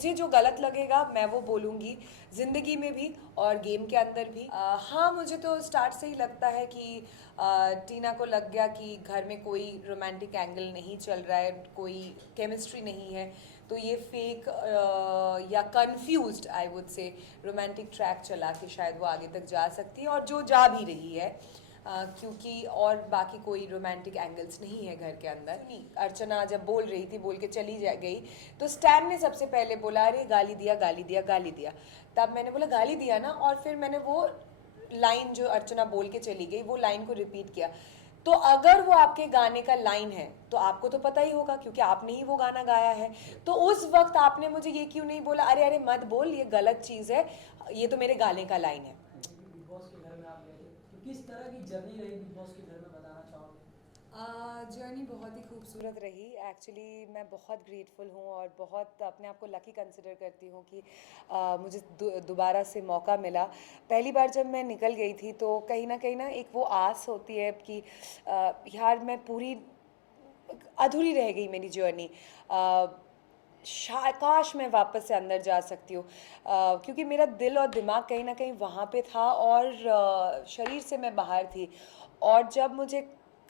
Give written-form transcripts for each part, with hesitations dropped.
मुझे जो गलत लगेगा मैं वो बोलूँगी, ज़िंदगी में भी और गेम के अंदर भी। हाँ, मुझे तो स्टार्ट से ही लगता है कि टीना को लग गया कि घर में कोई रोमांटिक एंगल नहीं चल रहा है, कोई केमिस्ट्री नहीं है, तो ये फेक या कंफ्यूज्ड आई वुड से रोमांटिक ट्रैक चला के शायद वो आगे तक जा सकती है, और जो जा भी रही है। क्योंकि और बाकी कोई रोमांटिक एंगल्स नहीं है घर के अंदर। अर्चना जब बोल रही थी, बोल के चली गई, तो स्टैन ने सबसे पहले बोला अरे गाली दिया गाली दिया गाली दिया। तब मैंने बोला गाली दिया ना, और फिर मैंने वो लाइन जो अर्चना बोल के चली गई वो लाइन को रिपीट किया। तो अगर वो आपके गाने का लाइन है तो आपको तो पता ही होगा, क्योंकि आपने ही वो गाना गाया है। तो उस वक्त आपने मुझे ये क्यों नहीं बोला अरे अरे मत बोल, ये गलत चीज़ है, ये तो मेरे गाने का लाइन है। बिग बॉस के घर में आप गए थे, तो किस तरह की जर्नी रही बिग बॉस के घर में, बताना चाहोगे? जर्नी बहुत ही खूबसूरत रही। एक्चुअली मैं बहुत ग्रेटफुल हूँ और बहुत अपने आप को लकी कंसिडर करती हूँ कि मुझे दोबारा से मौका मिला। पहली बार जब मैं निकल गई थी तो कहीं ना एक वो आस होती है कि यार मैं पूरी अधूरी रह गई मेरी जर्नी। काश मैं वापस से अंदर जा सकती हूँ, क्योंकि मेरा दिल और दिमाग कहीं ना कहीं वहाँ पे था और शरीर से मैं बाहर थी। और जब मुझे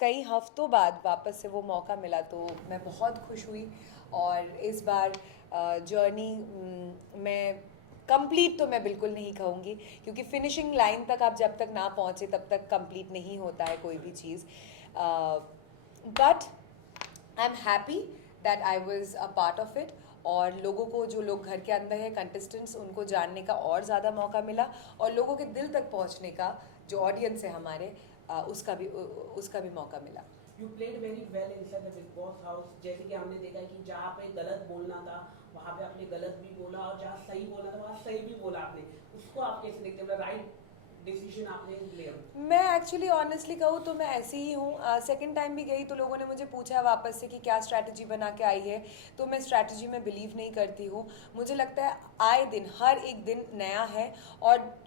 कई हफ्तों बाद वापस से वो मौका मिला तो मैं बहुत खुश हुई। और इस बार जर्नी मैं कंप्लीट तो मैं बिल्कुल नहीं कहूँगी, क्योंकि फिनिशिंग लाइन तक आप जब तक ना पहुँचे तब तक कंप्लीट नहीं होता है कोई भी चीज़। But I am happy that I was a part of it. और लोगों को, जो लोग घर के अंदर है कंटेस्टेंट्स, उनको जानने का और ज़्यादा मौका मिला, और लोगों के दिल तक पहुंचने का, जो ऑडियंस है हमारे, उसका भी मौका मिला। You played very well inside the big boss house. जैसे कि हमने देखा कि जहाँ पे गलत बोलना था वहाँ पे आपने गलत भी बोला, और जहाँ सही बोलना था वहाँ सही भी बोला आपने। उसको आप कैसे देखते हैं, राइट डिसीजन आपने लिया? मैं एक्चुअली ऑनेस्टली कहूँ तो मैं ऐसी ही हूँ। सेकंड टाइम भी गई तो लोगों ने मुझे पूछा वापस से कि क्या स्ट्रैटेजी बना के आई है, तो मैं स्ट्रैटेजी में बिलीव नहीं करती हूँ। मुझे लगता है आए दिन, हर एक दिन नया है, और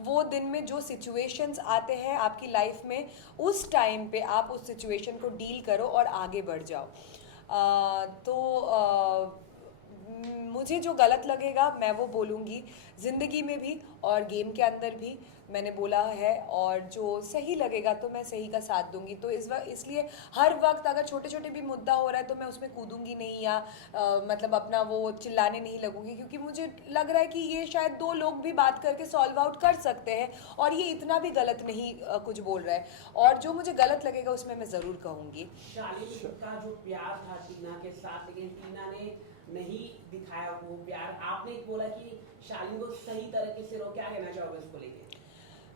वो दिन में जो सिचुएशंस आते हैं आपकी लाइफ में, उस टाइम पे आप उस सिचुएशन को डील करो और आगे बढ़ जाओ। मुझे जो गलत लगेगा मैं वो बोलूँगी, ज़िंदगी में भी और गेम के अंदर भी मैंने बोला है, और जो सही लगेगा तो मैं सही का साथ दूंगी। तो इसलिए हर वक्त अगर छोटे छोटे भी मुद्दा हो रहा है तो मैं उसमें कूदूंगी नहीं, या मतलब अपना वो चिल्लाने नहीं लगूंगी, क्योंकि मुझे लग रहा है कि ये शायद दो लोग भी बात करके सॉल्व आउट कर सकते हैं, और ये इतना भी गलत नहीं कुछ बोल रहा है। और जो मुझे गलत लगेगा उसमें मैं ज़रूर कहूँगी। शालीन का जो प्यार था टीना के साथ, लेकिन टीना ने नहीं दिखाया वो प्यार। आपने बोला कि शालीन को सही तरीके से रो, क्या कहना चाहोगे उसको लेके?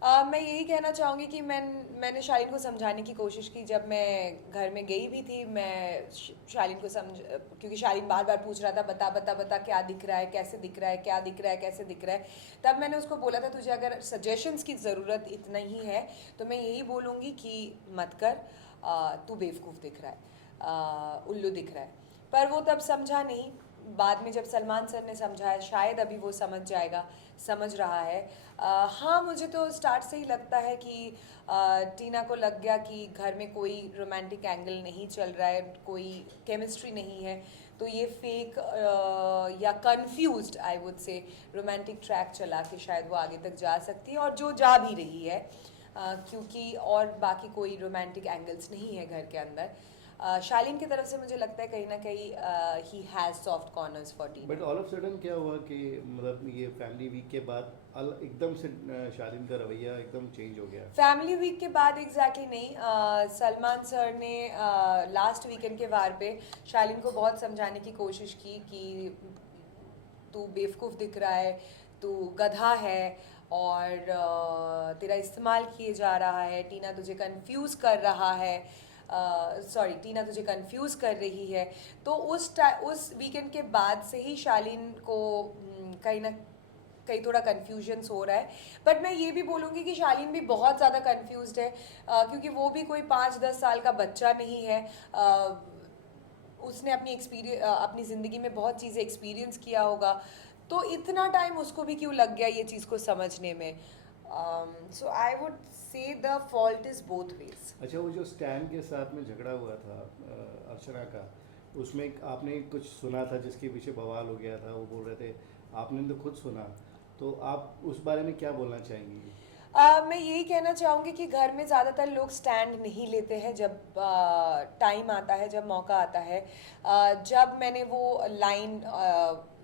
मैं यही कहना चाहूँगी कि मैंने शालीन को समझाने की कोशिश की। जब मैं घर में गई भी थी, मैं शालीन को क्योंकि शालीन बार बार पूछ रहा था बता बता बता क्या दिख रहा है, कैसे दिख रहा है, क्या दिख रहा है, कैसे दिख रहा है। तब मैंने उसको बोला था तुझे अगर सजेशंस की ज़रूरत इतना ही है तो मैं यही बोलूँगी कि मत कर, तू बेवकूफ़ दिख रहा है, उल्लू दिख रहा है। पर वो तब समझा नहीं। बाद में जब सलमान सर ने समझाया, शायद अभी वो समझ जाएगा, समझ रहा है। हाँ, मुझे तो स्टार्ट से ही लगता है कि टीना को लग गया कि घर में कोई रोमांटिक एंगल नहीं चल रहा है, कोई केमिस्ट्री नहीं है, तो ये फेक या कंफ्यूज्ड आई वुड से रोमांटिक ट्रैक चला के शायद वो आगे तक जा सकती है, और जो जा भी रही है। क्योंकि और बाकी कोई रोमांटिक एंगल्स नहीं है घर के अंदर। शालीन की तरफ से मुझे लगता है कहीं ना कहीं he has soft corners for Tina. But all of sudden क्या हुआ कि मतलब ये फैमिली वीक के बाद एकदम से शालीन का रवैया एकदम चेंज हो गया? फैमिली वीक के बाद एग्जैक्टली नहीं। सलमान सर ने लास्ट वीकेंड के वार पे शालीन को बहुत समझाने की कोशिश की कि तू बेवकूफ़ दिख रहा है, तू गधा है, और तेरा इस्तेमाल किए जा रहा है, टीना तुझे कंफ्यूज कर रहा है, टीना तुझे कंफ्यूज कर रही है। तो उस वीकेंड के बाद से ही शालीन को कहीं ना कहीं थोड़ा कन्फ्यूजन्स हो रहा है। बट मैं ये भी बोलूँगी कि शालीन भी बहुत ज़्यादा कन्फ्यूज्ड है, क्योंकि वो भी कोई 5-10 साल का बच्चा नहीं है। उसने अपनी ज़िंदगी में बहुत चीज़ें एक्सपीरियंस किया होगा, तो इतना टाइम उसको भी क्यों लग गया ये चीज़ को समझने में। So I would say the fault is both ways. अच्छा, वो जो स्टैन के साथ में झगड़ा हुआ था अर्चना का, उसमें आपने कुछ सुना था जिसके पीछे बवाल हो गया था, वो बोल रहे थे, आपने तो खुद सुना, तो आप उस बारे में क्या बोलना चाहेंगी? मैं यही कहना चाहूँगी कि घर में ज़्यादातर लोग स्टैंड नहीं लेते हैं जब टाइम आता है, जब मौका आता है। जब मैंने वो लाइन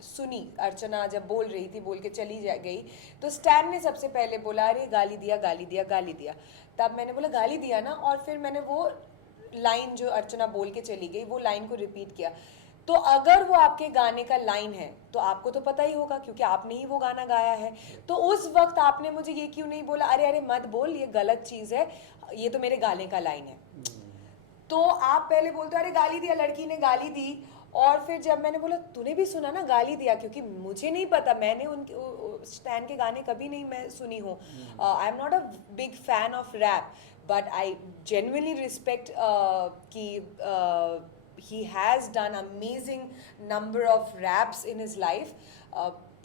सुनी, अर्चना जब बोल रही थी, बोल के चली जा गई, तो स्टैन ने सबसे पहले बोला अरे गाली दिया गाली दिया गाली दिया। तब मैंने बोला गाली दिया ना, और फिर मैंने वो लाइन जो अर्चना बोल के चली गई वो लाइन को रिपीट किया। तो अगर वो आपके गाने का लाइन है तो आपको तो पता ही होगा क्योंकि आपने ही वो गाना गाया है। तो उस वक्त आपने मुझे ये क्यों नहीं बोला अरे अरे मत बोल, ये गलत चीज़ है, ये तो मेरे गाने का लाइन है। तो आप पहले बोलते हो अरे गाली दिया, लड़की ने गाली दी, और फिर जब मैंने बोला तूने भी सुना ना गाली दिया, क्योंकि मुझे नहीं पता, मैंने उनके स्टैन के गाने कभी नहीं मैं सुनी हूँ। I am not a big fan of rap, but I genuinely respect कि he has done amazing number of raps in his life,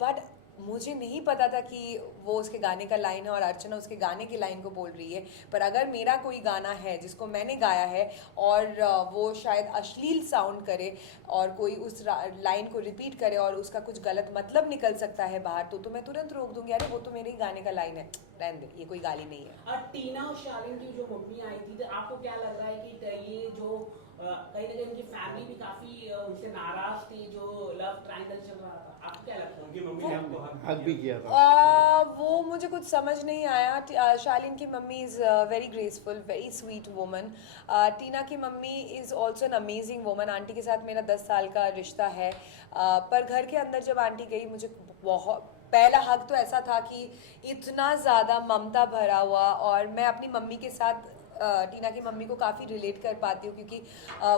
but मुझे नहीं पता था कि वो उसके गाने का लाइन है और अर्चना उसके गाने की लाइन को बोल रही है। पर अगर मेरा कोई गाना है जिसको मैंने गाया है और वो शायद अश्लील साउंड करे और कोई उस लाइन को रिपीट करे और उसका कुछ गलत मतलब निकल सकता है बाहर, तो मैं तुरंत रोक दूंगी, अरे वो तो मेरे ही गाने का लाइन है, रहने दे, ये कोई गाली नहीं है। और टीना और शालीन की जो मम्मी आई थी, तो आपको क्या लग रहा है कि ये जो कहीं ना कहीं उनकी फैमिली भी काफी उनसे नाराज थी, जो लव ट्रायंगल चल रहा था, आपको क्या लगता है? उनकी मम्मी ने आपको हक भी किया था। वो मुझे कुछ समझ नहीं आया। शालीन की mummy is very graceful, very sweet woman. Tina की mummy is also an amazing woman. Aunty के साथ मेरा 10 साल का रिश्ता है। पर घर के अंदर जब आंटी गई, मुझे बहुत पहला हक तो ऐसा था कि इतना ज़्यादा ममता भरा हुआ, और मैं अपनी मम्मी के साथ टीना की मम्मी को काफ़ी रिलेट कर पाती हूँ क्योंकि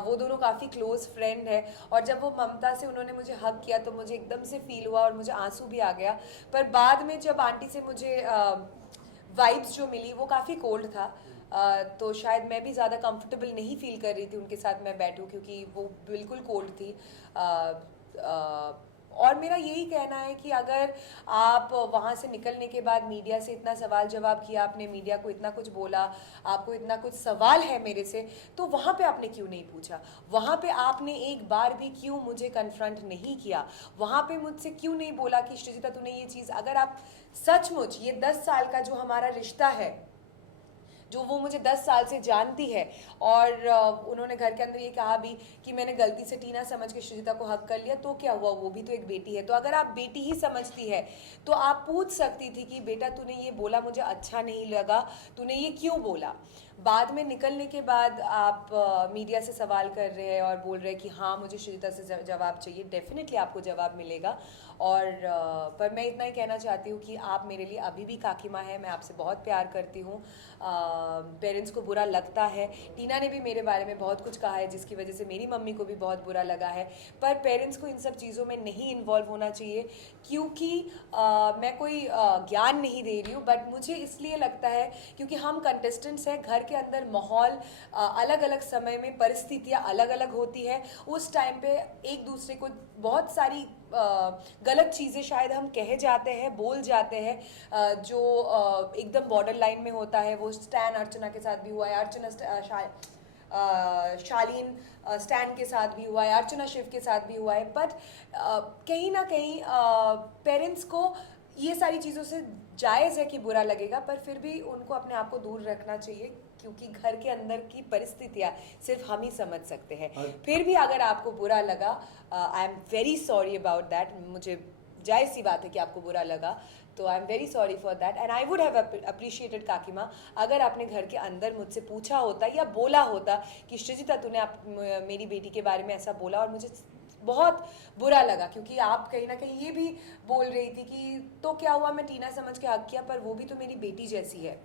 वो दोनों काफ़ी क्लोज फ्रेंड है। और जब वो ममता से उन्होंने मुझे हक किया तो मुझे एकदम से फील हुआ और मुझे आंसू भी आ गया। पर बाद में जब आंटी से मुझे वाइब्स जो मिली वो काफ़ी कोल्ड था। तो शायद मैं भी ज़्यादा कंफर्टेबल नहीं फील कर रही थी उनके साथ मैं बैठूं, क्योंकि वो बिल्कुल कोल्ड थी। और मेरा यही कहना है कि अगर आप वहाँ से निकलने के बाद मीडिया से इतना सवाल जवाब किया, आपने मीडिया को इतना कुछ बोला, आपको इतना कुछ सवाल है मेरे से, तो वहाँ पे आपने क्यों नहीं पूछा? वहाँ पे आपने एक बार भी क्यों मुझे कन्फ्रंट नहीं किया? वहाँ पे मुझसे क्यों नहीं बोला कि श्रीजिता तूने ये चीज़, अगर आप सचमुच ये 10 साल का जो हमारा रिश्ता है, जो वो मुझे 10 साल से जानती है, और उन्होंने घर के अंदर ये कहा भी कि मैंने गलती से टीना समझ के श्रीजिता को हक कर लिया, तो क्या हुआ, वो भी तो एक बेटी है। तो अगर आप बेटी ही समझती है तो आप पूछ सकती थी कि बेटा तूने ये बोला मुझे अच्छा नहीं लगा, तूने ये क्यों बोला? बाद में निकलने के बाद आप मीडिया से सवाल कर रहे हैं और बोल रहे हैं कि हाँ मुझे श्रीजिता से जवाब चाहिए। डेफिनेटली आपको जवाब मिलेगा। और पर मैं इतना ही कहना चाहती हूँ कि आप मेरे लिए अभी भी काकी माँ है, मैं आपसे बहुत प्यार करती हूँ। पेरेंट्स को बुरा लगता है, टीना ने भी मेरे बारे में बहुत कुछ कहा है जिसकी वजह से मेरी मम्मी को भी बहुत बुरा लगा है, पर पेरेंट्स को इन सब चीज़ों में नहीं इन्वॉल्व होना चाहिए, क्योंकि मैं कोई ज्ञान नहीं दे रही हूँ, बट मुझे इसलिए लगता है क्योंकि हम कंटेस्टेंट्स हैं, घर के अंदर माहौल अलग अलग समय में परिस्थितियाँ अलग अलग होती है। उस टाइम पे एक दूसरे को बहुत सारी गलत चीज़ें शायद हम कहे जाते हैं, बोल जाते हैं, जो एकदम बॉर्डर लाइन में होता है। वो स्टैन अर्चना के साथ भी हुआ है, शालीन स्टैन के साथ भी हुआ है, अर्चना शिव के साथ भी हुआ है। बट कहीं ना कहीं पेरेंट्स को ये सारी चीज़ों से जायज़ है कि बुरा लगेगा, पर फिर भी उनको अपने आप को दूर रखना चाहिए, क्योंकि घर के अंदर की परिस्थितियाँ सिर्फ हम ही समझ सकते हैं। फिर भी अगर आपको बुरा लगा, I am very sorry about that. मुझे जायज़ सी बात है कि आपको बुरा लगा, तो I am very sorry for that, and I would have appreciated काकी माँ अगर आपने घर के अंदर मुझसे पूछा होता या बोला होता कि श्रीजिता तूने मेरी बेटी के बारे में ऐसा बोला और मुझे बहुत बुरा लगा, क्योंकि आप कहीं ना कहीं ये भी बोल रही थी कि तो क्या हुआ, मैं टीना समझ के हक किया, पर वो भी तो मेरी बेटी जैसी है।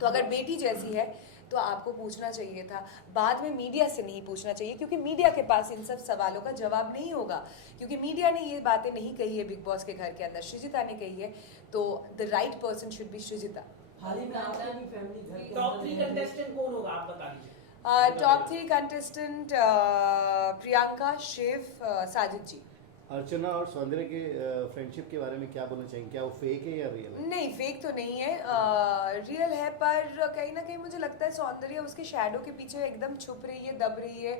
तो अगर बेटी जैसी है तो आपको पूछना चाहिए था, बाद में मीडिया से नहीं पूछना चाहिए, क्योंकि मीडिया के पास इन सब सवालों का जवाब नहीं होगा, क्योंकि मीडिया ने ये बातें नहीं कही है बिग बॉस के घर के अंदर, श्रीजिता ने कही है, तो the right person should be Srijita. हाल ही में आपकी भी फैमिली घर के टॉप अंदर 3 है। कंटेस्टेंट कौन होगा, आप बता दीजिए। टॉप 3 कंटेस्टेंट प्रियंका, शिव, साजिद जी। अर्चना और सौंदर्य के फ्रेंडशिप के बारे में क्या बोलना चाहेंगे? क्या वो फेक है या रियल है? नहीं, फेक तो नहीं है, रियल है, पर कहीं ना कहीं मुझे लगता है सौंदर्य उसके शैडो के पीछे एकदम छुप रही है, दब रही है,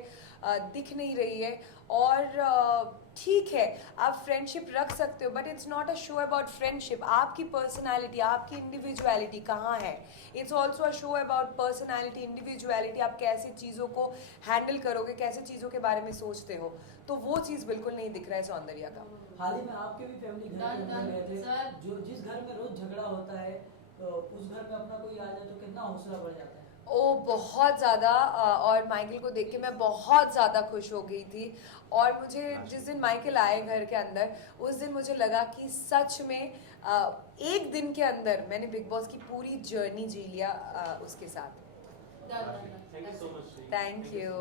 दिख नहीं रही है। और ठीक है, आप फ्रेंडशिप रख सकते हो, but it's not a show about friendship. आपकी पर्सनालिटी, आपकी इंडिविजुअलिटी कहाँ है? It's also a show about personality, individuality. आप कैसे चीज़ों को हैंडल करोगे, कैसे चीज़ों के बारे में सोचते हो, तो वो चीज़ बिल्कुल नहीं दिख रहा है सौंदर्य का। हाल ही में आपके भी फैमिली घर के अंदर गए थे, सर। जो जिस घर में रोज झगड़ा होता है, तो उस घर में अपना कोई आ जाए तो कितना हौसला बढ़ जाता है। ओ बहुत ज़्यादा, और माइकल को देख के मैं बहुत ज़्यादा खुश हो गई थी। और मुझे जिस दिन माइकल आए घर के अंदर, उस दिन मुझे लगा कि सच में एक दिन के अंदर मैंने बिग बॉस की पूरी जर्नी जी लिया उसके साथ। Done. Thank you so much. Thank you.